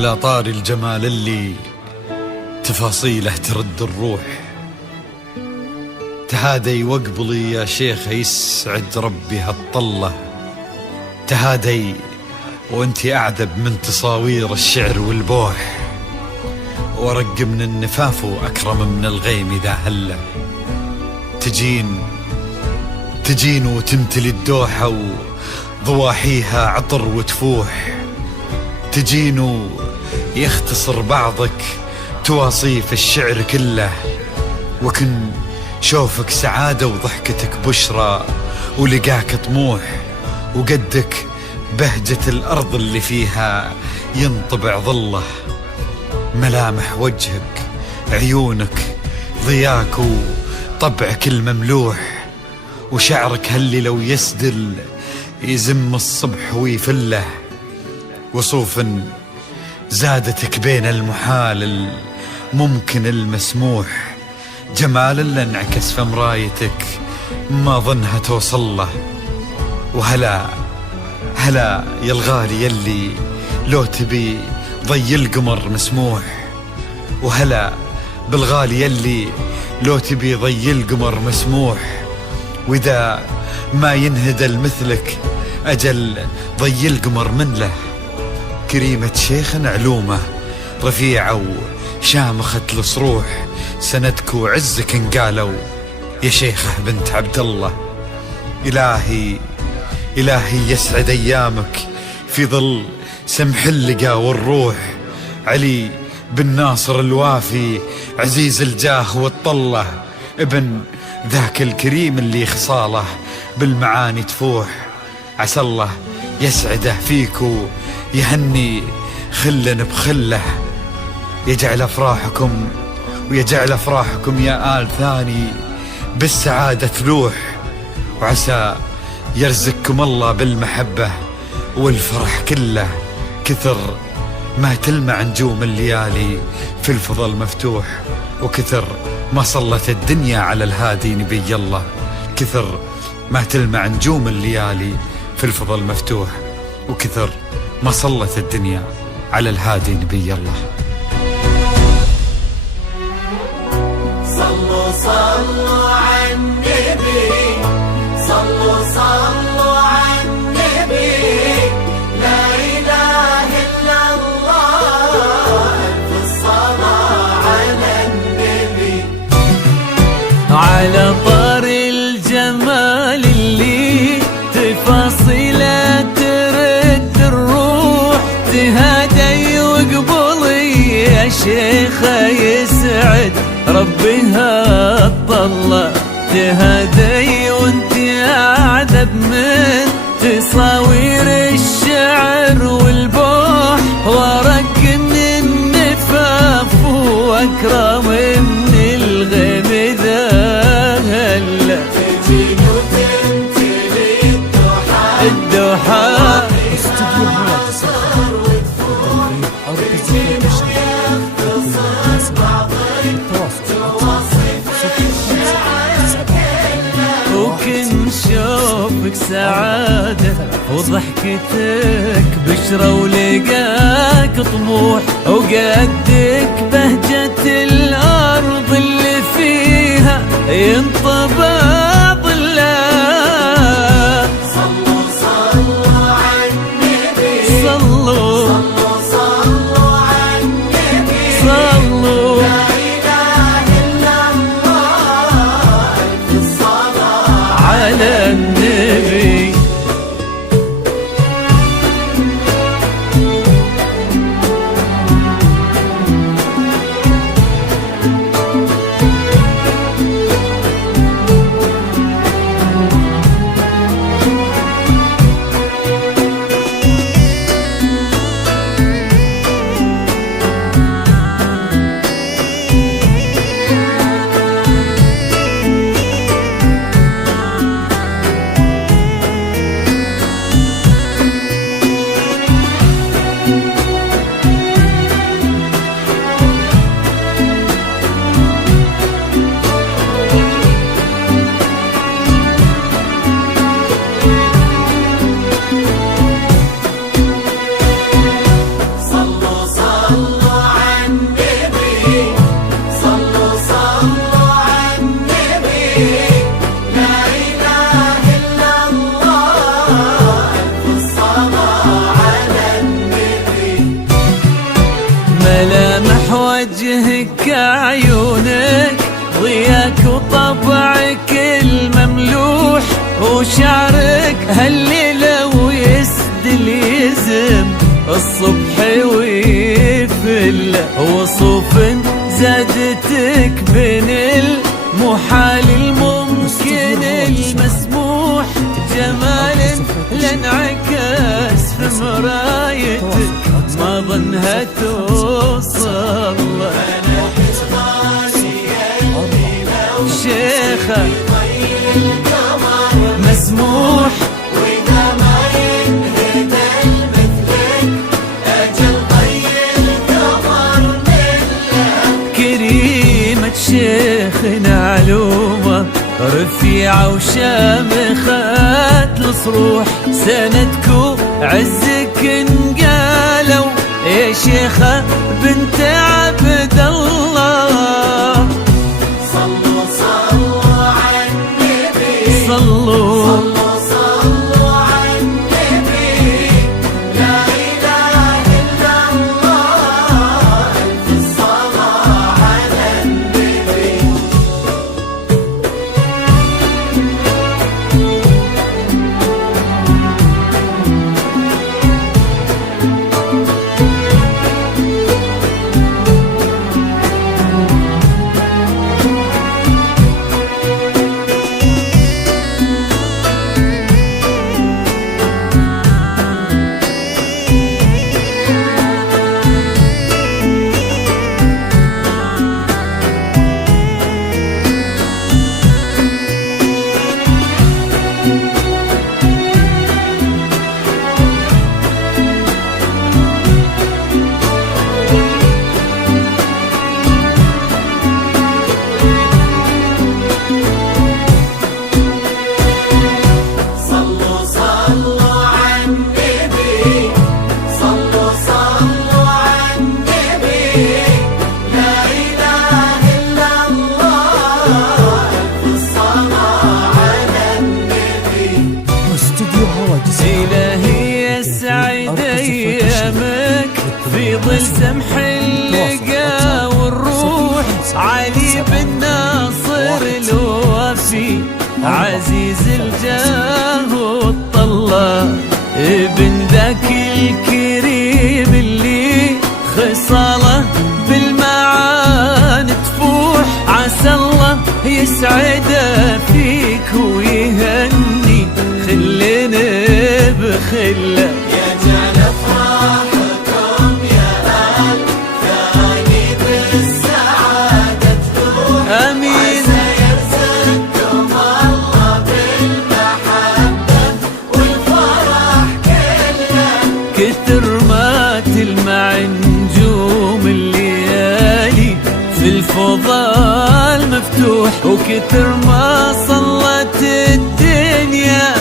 على طار الجمال اللي تفاصيله ترد الروح، تهادي واقبلي يا شيخ يسعد ربي هالطلة، تهادي وانتي أعذب من تصاوير الشعر والبوح، ورق من النفاف وأكرم من الغيم إذا هله، تجين وتمتلي الدوحة وضواحيها عطر وتفوح، تجين ويختصر بعضك تواصيف الشعر كله، وكن شوفك سعادة وضحكتك بشرى ولقاك طموح، وقدك بهجة الأرض اللي فيها ينطبع ظله، ملامح وجهك عيونك ضياك وطبعك المملوح، وشعرك هاللي لو يسدل يزم الصبح ويفله، وصوف زادتك بين المحال الممكن المسموح، جمال اللي انعكس في مرايتك ما ظنها توصل له، وهلا يا الغالي يلي لو تبي ضي القمر مسموح، وهلا بالغالي يلي لو تبي ضي القمر مسموح، وإذا ما ينهدل مثلك أجل ضي القمر من له، كريمة شيخ علومه رفيعة وشامخة الصروح، سندك وعزك انقالوا يا شيخه بنت عبد الله، إلهي يسعد أيامك في ظل سمح اللقا والروح، علي بن ناصر الوافي عزيز الجاه والطلة، ابن ذاك الكريم اللي خصاله بالمعاني تفوح، عسى الله يسعده فيك ويهني خلا بخله، يجعل أفراحكم يا آل ثاني بالسعادة تلوح، وعسى يرزقكم الله بالمحبة والفرح كله، كثر ما تلمع نجوم الليالي في الفضل مفتوح، وكثر ما صلت الدنيا على الهادي نبي الله، كثر ما تلمع نجوم الليالي في الفضل مفتوح، وكثر ما صلت الدنيا على الهادي نبي الله. صلوا على النبي، صلوا على النبي، لا إله إلا الله، ألف الصلاة على النبي. على طار الجمال اللي تفاصيله ترد الروح، تهادي وقبلي يا شيخة يسعد ربي هالطلة، تهادي وانت أعذب من تصاوير الشعر والبوح، ورق من النفاف وأكرم من الغيم ذا هلا، تجين وتمتلي الدوحة وكن شوفك سعادة وضحكتك بشرى ولقاك طموح، وقدك بهجة الأرض اللي فيها ينطبع ظله. صلوا على النبي، صلوا على النبي، صلوا لا إله إلا الله، ألف الصلاة على النبي. وصوف زادتك بين المحال الممكن المسموح، جمال لانعكس في مرايتك ما ظنها توصل. شيخة مسموح وإذا ما ينهدى مثلك أجل طي القمر منك. كريمة شيخنا علومة رفيعة وشامخة الصروح، سندكو عزك انقالوا يا شيخة بنت عبد الله. صلوا صلوا على النبي، صلوا صلوا صلوا على النبي، لا إله إلا الله، ألف الصلاة على النبي. صلوا صلوا على النبي، صلوا صلوا على النبي، لا إله إلا الله، ألف الصلاة على النبي. استوديو هواجس. إلهي يسعد أيامك في ظل سمح اللقا والروح، علي بن ناصر الوفي عزيز الجاه والطلة، ابن ذاك الكريم اللي خصاله بالمعان تفوح، عسى الله يسعده فيك ويهني خلنا بخله. يجعل أفراحكم يا أهل ثاني بالسعادة تروح، آمين. سيرزقكم الله بالمحبة والفرح كله. كتر ما تلمع نجوم الليالي في الفضاء المفتوح، وكتر ما صلت الدنيا